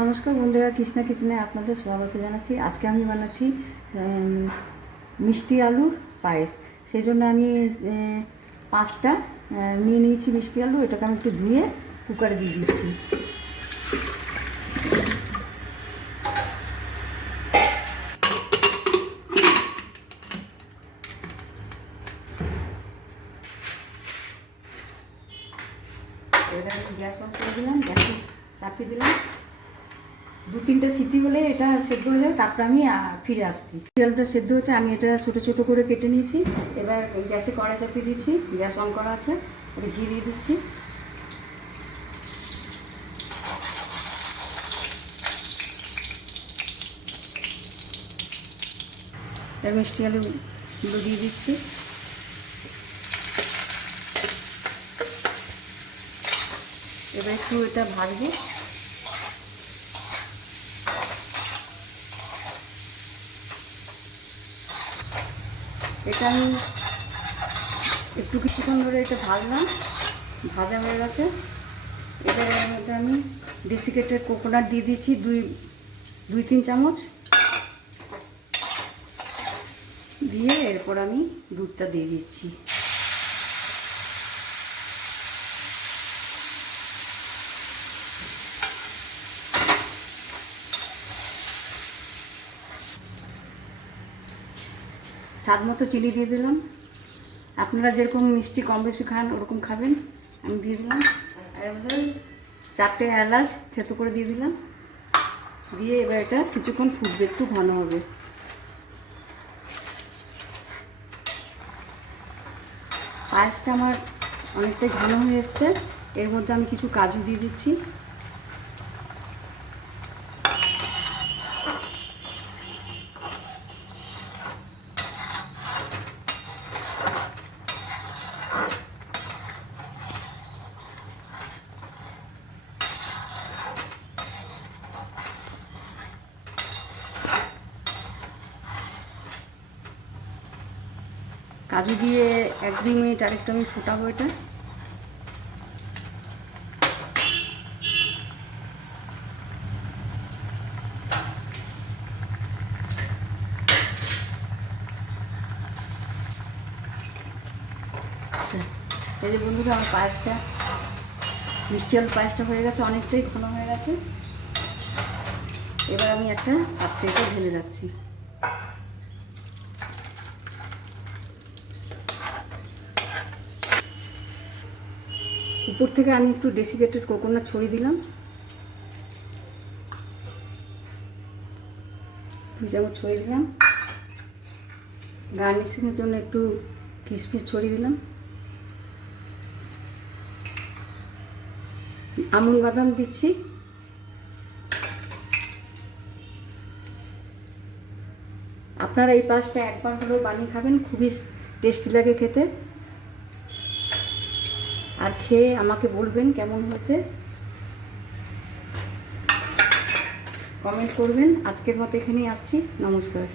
নমস্কার বন্ধুরা, কৃষ্ণা কিচেনে আপনাদের স্বাগত জানাচ্ছি। আজকে আমি বানাচ্ছি মিষ্টি আলুর পায়েস। সেই জন্য আমি 5টা নিয়ে নিয়েছি মিষ্টি আলু। এটাকে আমি একটু ধুয়ে কুকারে দিয়ে দিচ্ছি। এবার গ্যাস অন করে দিলাম, গ্যাসে চাপিয়ে দিলাম। 2-3টে সিটি হলে এটা সেদ্ধ হয়ে যাবে, তারপর আমি ফিরে আসছি। আলুটা সেদ্ধ হচ্ছে, আমি এটা ছোটো ছোটো করে কেটে নিয়েছি। এবার গ্যাসে কড়াই চাপিয়ে দিচ্ছি, গ্যাস অন করা আছে। এবার ঘি দিয়ে দিচ্ছি। এবার মিষ্টি আলুগুলো দিয়ে দিচ্ছি। এবার একটু এটা ভাজবো। এটা আমি একটু কিছুক্ষণ ধরে এটা ভাজলাম, ভাজা হয়ে গেছে। এবার এর মধ্যে আমি ডেসিকেটেড কোকোনাট দিয়ে দিচ্ছি 2-3 চামচ দিয়ে, এরপর আমি দুধটা দিয়ে দিচ্ছি। স্বাদ মতো চিনি দিয়ে দিলাম। আপনারা যেরকম মিষ্টি কম বেশি খান ওরকম খাবেন, আমি দিয়ে দিলাম। আর 4টে এলাচ থেতো করে দিয়ে দিলাম। দিয়ে এবার এটা কিছুক্ষণ ফুটবে, একটু ঘন হবে। পায়েসটা আমার অনেকটাই ঘন হয়ে এসছে। এর মধ্যে আমি কিছু কাজু দিয়ে দিচ্ছি। কাজু দিয়ে 1-2 মিনিট আরেকটু আমি ফোটাবো এটা। এই যে বন্ধুরা, আমার পায়েসটা মিষ্টি আলুর পায়েসটা হয়ে গেছে, অনেকটাই ঘন হয়ে গেছে। এবার আমি একটা পাত্রে এটা ঢেলে রাখছি। উপর থেকে আমি একটু ডেসিকেটেড কোকোনাট ছড়িয়ে দিলাম, 2 চামচ ছড়িয়ে দিলাম। গার্নিশিংয়ের জন্য একটু কিশমিশ ছড়িয়ে দিলাম। আমন্ড বাদাম দিচ্ছি। আপনারা এই পায়েসটা একবার হলেও বানিয়ে খাবেন, খুবই টেস্টি লাগে খেতে। আর খেয়ে আমাকে বলবেন কেমন হয়েছে, কমেন্ট করবেন। আজকের মতো এখানেই আসছি, নমস্কার।